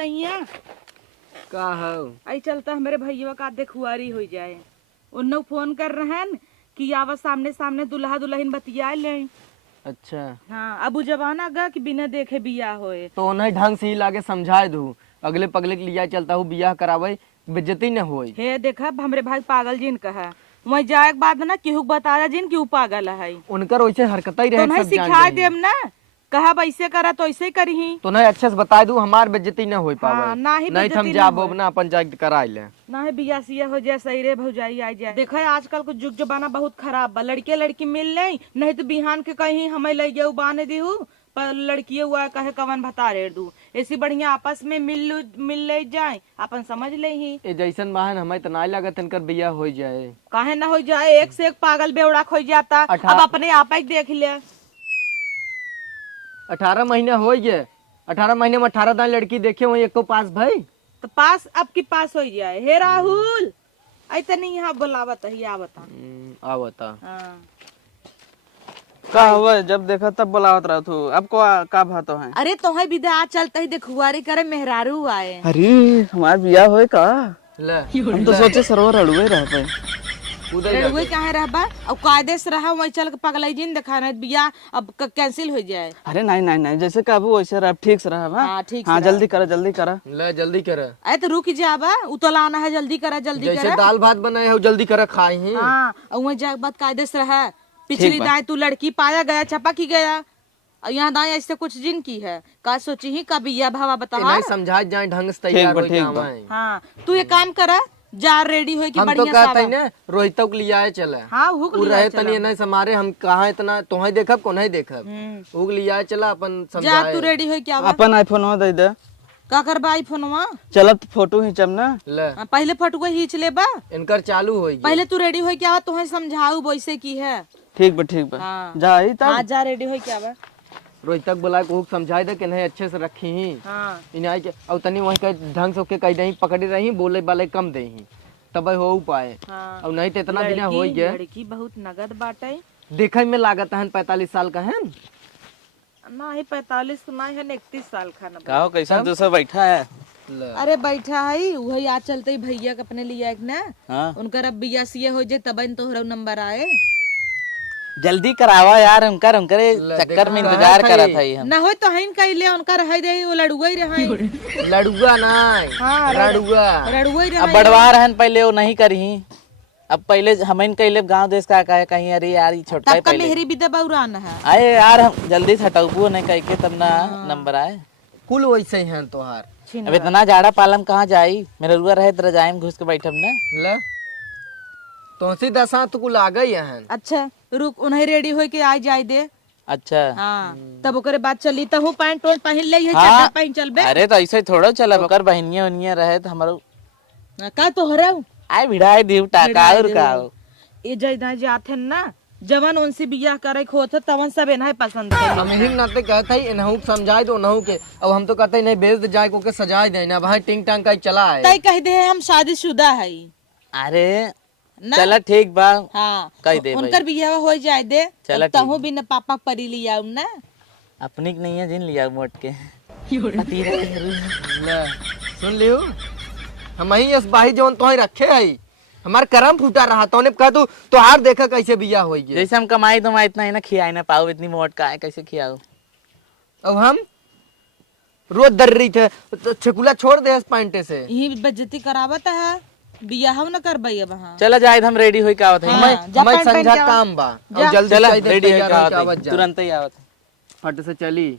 सैया का हो आई चलता हमारे भैया का देखुआरी हो जाए। उन्होंने फोन कर रहे हैं कि आवा सामने सामने दुल्हा दुल्हन बतिया ले। अच्छा हाँ अब जमाना गा कि बिना देखे बियाह होए। तो उन्हें ढंग से ही लाके समझाए दू, अगले पगले के लिया चलता हूँ बियाह करावे बेइज्जती न होई। हे देखा हमरे भाई पागल जिन कहा वही जाए के बाद ना केहू बता जिन कि ऊ पागल है। उनकर वैसे हरकत ही रहे तो सब सिखा देम ना, कहा वैसे करा तो ऐसे करही। तो नहीं अच्छे से बता दू, हमार बेइज्जती न हो पावे। हाँ, ना ही नहीं बेइज्जती हम ना जाबो होए। ना अपन जाके कराई ले। ना है बिया सिया हो जाए सही रे भौजाई आ जाए। देखो आजकल को जुग जमाना बहुत खराब बा, लड़के लड़की मिल नहीं तो बिहान के कहीं हमें ले जाऊ बाने दीहू पर लड़किए हुआ कहे कवन बता रे दू। ऐसी बढ़िया आपस में मिल ले जाए अपन समझ ले ही। ए जैसन बहन हमें तो नहीं लगत इनकर बियाह हो जाए। काहे ना हो जाए, एक से एक पागल बेवड़ा खो जाता। अब अपने आप ही देख ले 18 महीने हो गए, 18 महीने में 18 दान लड़की देखे वही एक को पास भाई तो पास अब की पास हो जाए। हे राहुल ऐसा नहीं यहाँ बुलावत है आवता। आवता हाँ का हुआ जब देखा तब बुलावत रहा तू, अब को का बात है? अरे तो है विदा आज चलता ही देखुआरी करे मेहरारू आए। अरे हमार बियाह होए का? ले हम तो सोचे सरोवर अड़ुए रह पे उधर रेडवे कहाँ रहबा अब कायदे से रहा वही चल के पगलाई जिन दिखाना बिया अब कैंसिल हो जाए। अरे नहीं नहीं नहीं, जैसे कहबू वैसे रह, ठीक से रह। हाँ, ठीक से हाँ रह। जल्दी करा जल्दी करा। ले जल्दी कर, अरे तो रुक जाबा उतलाना है जल्दी करा जल्दी जैसे करा। दाल भात बनाए हो जल्दी कर खाए हैं। हाँ और वही जाए बात कायदे से रहा। पिछली दाएं तू लड़की पाया गया छपा की गया और यहाँ दाएं ऐसे कुछ जिन की है का सोची ही का बिया भावा बतावा। नहीं समझा जाए ढंग से तैयार हो जाए। हाँ तू ये काम करा जा रेडी हो कि हम तो बढ़िया कहते हैं ना रोहित को लिया है चला। हाँ हुक उ रहे तनी नहीं समारे हम कहाँ इतना तुम्हें देखब को नहीं देखब उग लिया है चला अपन जा समझाए। तू रेडी हो क्या अपन आईफोन दे दे। का करबा आईफोनवा चल फोटो खींचम ना। ले पहले फोटो खींच ले बा इनकर चालू हो पहले तू रेडी हो क्या तुम्हें समझाऊ वैसे की है। ठीक बा ठीक बा। हाँ। जा ही तब। हाँ जा रेडी हो क्या बा। रोहित तक बोला को समझाए दे कि नहीं अच्छे से रखी ही हाँ इन्हें के और तनी वही का ढंग से कह दही पकड़ी रही बोले वाले कम दे तब हो पाए। हाँ और नहीं तो इतना बिना हो गया। लड़की बहुत नगद बाटे देखे में लागत है 45 साल का है ना ही 45 ना है 31 साल का ना। का कैसा दूसरा बैठा है? अरे बैठा है वही आज चलते ही भैया के अपने लिए एक ना। हाँ उनकर अब बिया सिया हो जाए तब इन तोहरा नंबर आए। जल्दी करावा यार, उनकर उनकर चक्कर में इंतजार करा था हम। ना हो तो हइन कइले उनकर है दे वो लड़ुआ ही रहे। लड़ुआ नहीं हाँ लड़ुआ लड़ुआ ही अब रहे। बढ़वा रहन पहले वो नहीं करी। अब पहले हमें कहले गांव देश का कहे कहीं अरे यार ये छोटका तब का पहले मेहरी विदा बउरान है। आए यार हम जल्दी से हटाऊ नहीं कह के तब ना नंबर आए। कुल वैसे ही हैं तोहार। अब इतना जाड़ा पालम कहाँ जाई, मेरा रुआ रहे तो रजाई में घुस के बैठम ना। ले तो सी दशा तो कुल आ गई हैं। अच्छा रुक उन्हें रेडी हो के आ जाए दे। अच्छा हाँ तब ओकरे बाद चली तो हूँ पैंट वोट पहन ले है हाँ। चड्डा पहन चलबे। अरे तो ऐसे थोड़ा चला कर बहनिया उनिया रहे तो हमारो का तोहरा आए भिड़ाई दी टाका और का ये जइदा जाथे ना जवन उनसे बियाह करे खोत तवन सब इन्हें पसंद है। हम ही नाते कहते ही इनहू समझाए दो नहू के अब हम तो कहते ही नहीं बेच जाए को के सजाए देना भाई टिंग टांग का चला है। तय कह दे हम शादीशुदा है अरे ना। चला ठीक बा हाँ कह दे उनकर बियाह हो जाए दे चला तहु भी न पापा परी लिया ना। अपनी नहीं है जिन लिया मोट के ले सुन लियो हम ही इस बाही जवन तो रखे है हमार करम फूटा रहा तो ने कह तू तो हार देखा कैसे बिया हो गई। जैसे हम कमाई तो मैं इतना ही ना खियाई ना पाऊ, इतनी मोट का है कैसे खियाऊ। अब हम रोज दर रही थे तो छकुला छोड़ दे इस पैंटे से यही बेइज्जती करावत है बियाह न करबई अब। हाँ चला जाए हम रेडी होई का आवत है। मैं समझा काम बा अब जल्दी चला चाहिए रेडी होई तैयार का होके आवत आवत है, जा। तुरंत ही आवत है। फट से चली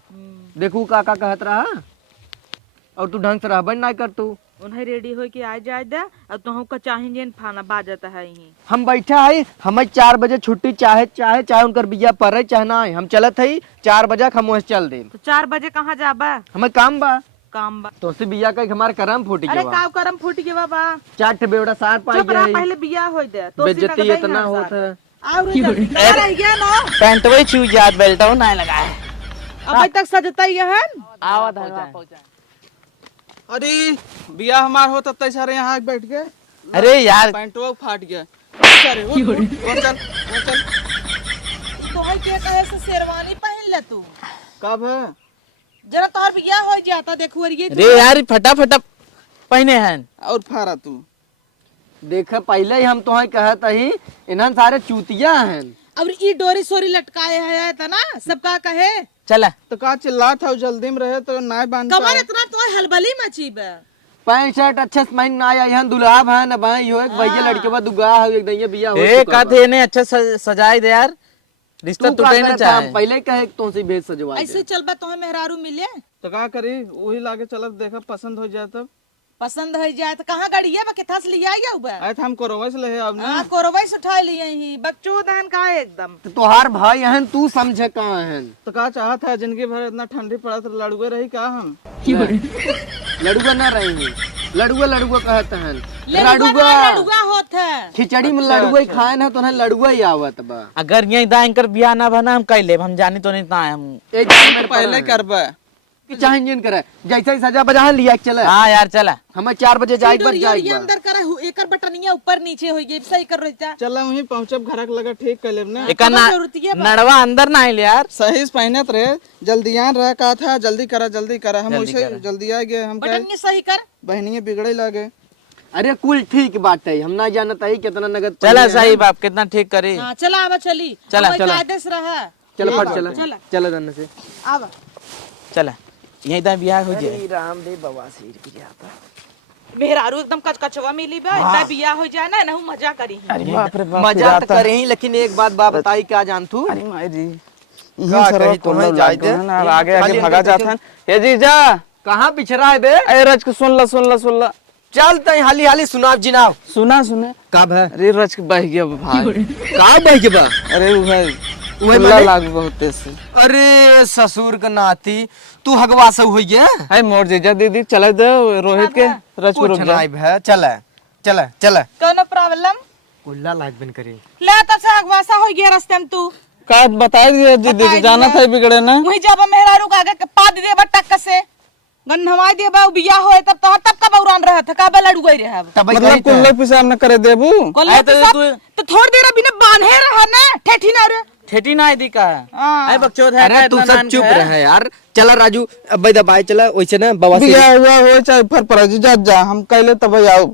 देखू काका कहत रहा और तू ढंग से रहबन ना कर तू। उन्हें रेडी हो के आ जाए दे और तुहु का चाहे जेन फाना बाजत है यही। हम बैठा है हमें 4 बजे छुट्टी चाहे चाहे चाहे उनकर बिया पर चाहे ना हम चलत है 4 बजे हम वहीं चल दे। तो 4 बजे कहाँ जाबा हमें काम बा काम बा। तो से बिया का हमारे करम फूट अरे गया। काव करम फूट गया बाबा। 4 ठे बेवड़ा सार पाई चुप रह गई पहले बियाह हो दे तो बेइज्जती इतना होता है। और रह गया ना पैंट वही छू जात बेल्ट ना लगा है। अभी तक सजता ही है। आवत है पहुंचा। अरे बिया हमार हो तब तक सारे यहाँ बैठ गए। अरे यार पैंटवा फाट गया। सारे उठ, उठ, उठ, चल चल। तो है के कहे से शेरवानी पहन ले तू। कब है? जरा तोहर बिया हो जाता देखो ये रे यार फटाफट पहने हैं। और फारा तू देख पहले ही हम तुम्हें कहत ही इन्हन सारे चूतिया हैं। अब ई डोरी सोरी लटकाए है तना सबका कहे चला तो का चिल्ला था जल्दी में रहे तो ना बांध कमर इतना तो हलबली मची बे। पैंट शर्ट अच्छे से महीन ना आया यहाँ दुल्हा है न भाई हो एक भैया लड़के बाद दुगा हो एक दैया बिया हो ए का थे ने अच्छा सजाई दे यार, रिश्ता टूटे ना चाहे। पहले कहे तुमसे भेज सजवा ऐसे चलबा तुम्हें मेहरारू मिले तो का करी वही लागे चलत देखा पसंद हो जाए तब पसंद हो जाए तो कहाँ गाड़िया बा किथा से लिया या बा आए थे हम कोरवा से ले अब ना हां कोरवई से उठा लिए ही बच्चों दान का है एकदम। तोहार भाई हैं तू समझे कहाँ हैं। तो का चाहत है जिंदगी भर इतना ठंडी पड़ा तो लड़ुए रही का हम लड़ुआ ना रही लड़ुआ लड़ुआ कहते हैं लड़ुआ होत है खिचड़ी में लड़ुआ ही खाए ना तो लड़ुआ ही आवत बा। अगर यही दाएं बिया ना बना हम कह ले, हम जाने तो नहीं ता हम एक बार मेरे पहले करबा चाहे इंजन करे जैसे ही सजा बजा लिया चले। हाँ यार चला हमें 4 बजे जाए बच ये जाएगा। अंदर करा एकर बटनिया ऊपर नीचे हो गई सही कर रहता चला वहीं पहुंचब घरक लगा ठीक कर लेब ना एक नड़वा अंदर ना आइल यार। सही से पहनत रहे जल्दियान रह का था जल्दी करा हम जल्दी उसे करा। जल्दी आ गए हम कहे बटनिया सही कर बहनिये बिगड़े लागे अरे कुल ठीक बात है हम ना जानता ही कितना नगद चला सही बाप कितना ठीक करी। हां चला आवा चली चला, अब चला। कायदे से रहा चलो फट चला चला। चला धन से आवा चला यही दाएं बिया हो जाए। रामदेव बाबा से जाता मेहरारू एकदम कचकचवा मिली बा इतना बिया हो जाए ना नहु मजा करी बाप रे बाप मजा तो करे ही लेकिन एक बात बा बताई क्या जानतू अरे माई जी का कही तुम्हें जाय दे आगे आगे भगा जात हन। हे जीजा कहाँ पिछड़ा है बे ए रज के सुन ला चल तई हाली हाली सुनाव जिनाव सुने कब है अरे रज के बह गया भाई का बह के बा अरे वो भाई वही खुला माने? लाग बहुत तेज से अरे ससुर का नाती तू हगवा से हुई है है मोर जीजा दीदी चले दे रोहित के रज को रुक कुछ जा नहीं भै चल कोनो प्रॉब्लम कुल्ला लाग बन करी ले तो से अगवासा हो गया रास्ते में तू का बता दिया दीदी जाना था बिगड़े ना वही जब मेहरारू का आगे पाद दे बा टक से गन्हवाई दे बा बिया होए तब का बौरान रहा था का बा लड़ुई रहा तब मतलब कुल्ले पिसाब न करे देबू कोल्ला तो थोड़ी देर अभी ना बांधे रहा ना ठेठी ना रे ठेठी ना दी का हाँ। अरे बकचोद है अरे तू सब चुप रहे यार चला राजू अब भाई दबाई चला वैसे ना बाबा से बिया हुआ हो चाहे फर पर जा हम कहले तब आओ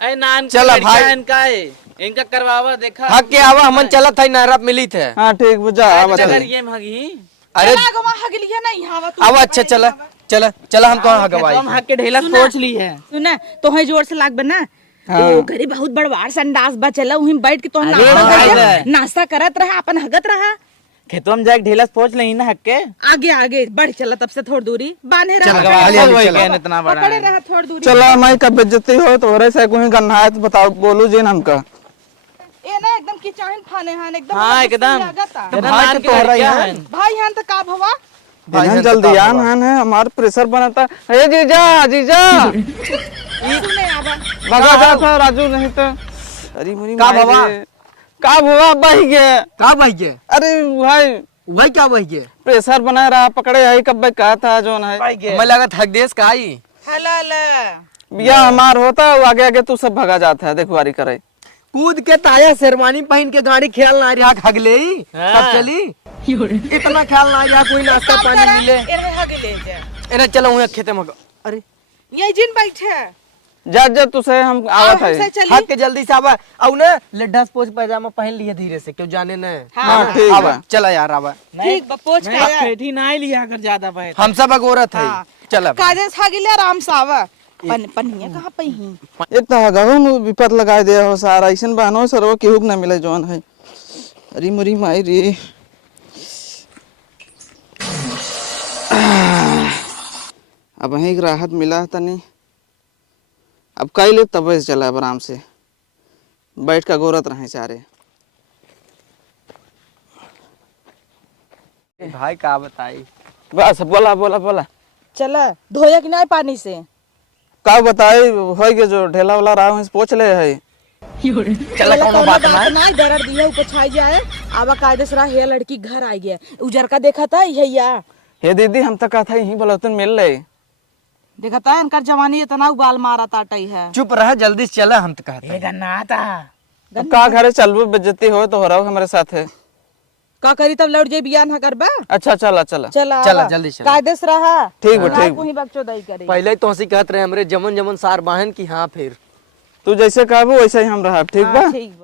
अरे नान चला भाई। इनका है इनका करवावा देखा हक के आवा हमन चलत है नहरप मिली थे हां ठीक बजा आवा अगर ये भागी अरे चला गवा हगलिए ना यहाँ तू आवा अच्छा चला हम तो हगवाई हम हक के ढेला सोच ली है। सुना तो है जोर से लाग बना तो घरी बहुत बड़वार संडास बा चला वहीं बैठ के तो नाश्ता करत रहा अपन हगत रहा खेतों में जाके ढेला पहुंच नहीं ना हक के आगे बढ़ चला तब से थोड़ी दूरी बांधे रहा इतना बड़ा पकड़े है। रहा थोड़ी दूरी चलो माई का बेइज्जती हो तो रे से कोई गन्ना है तो बताओ बोलू जी हमका ए ना एकदम किचाइन फाने हां एकदम हाँ एकदम भाई तो तोहरा यहाँ है। भाई हां तो का भवा भाई जल्दी आन है हमार प्रेशर बनाता हे जीजा सुने आवा भगा जा था राजू नहीं तो अरे मुनी का बाबा? का बाबा बह गए का बह गए अरे भाई वही क्या बह गए प्रेशर बना रहा पकड़े है कब कहा था जो है हमें लगा थक देश का आई हला बिया हमार होता वो आगे आगे तू सब भगा जाता है देखवारी करे कूद के ताया शेरवानी पहन के गाड़ी खेल ना रहा हगले ही तब चली इतना ख्याल ना रहा कोई नाश्ता पानी मिले एरे हगले जा एने चलो हुए खेते में अरे यही जिन बैठे जा तुसे हम आवत है हक के जल्दी से आवा औ ना लड्ढा पोच पैजामा पहन लिए धीरे से क्यों जाने न हाँ ठीक है आवा चला यार आवा ठीक बपोच नहीं, का ठेठी ना लिया अगर ज्यादा बहे हम सब अगोरत है चला काजे हगले आराम से आवा पनिया कहां पे ही एक तो हगाऊ में विपत लगाए दिया हो सारा ऐसन बहनो सर केहू ना मिले जोन है अरे मुरी माई रे अब वहीं राहत मिला तनी अब कई ले तब से चला आराम से बैठ का गोरत रहे सारे भाई का बताई बस बोला चला धोया कि नहीं पानी से का बताई हो गए जो ढेला वाला रहा है पोछ ले है चला कोनो बात ना नहीं दरड़ दिया ऊपर छाई जाए आवा कायदे से रहा लड़की घर आई गया उजर का देखा था यहिया हे दीदी हम तक कहा था यहीं बोला तुम मिल ले देखा था इनका जवानी इतना उबाल मारा ताटई है चुप रह जल्दी से चला हम तो कहते हैं। गन्ना था अब का घरे चलबू बेइज्जती हो तो हो रहा हो हमारे साथ है का करी तब लौट जाई बियाह ना करबा। अच्छा चला चला चला चला, जल्दी चला। कायदे से रहा। ठीक बा, ठीक बा। कोई बकचो दई करे। पहले ही तो हंसी कहत रहे हमरे जमन जमन सार बाहन की हाँ फिर तू जैसे कहबो वैसे ही हम रहब, ठीक बा। ठीक बा।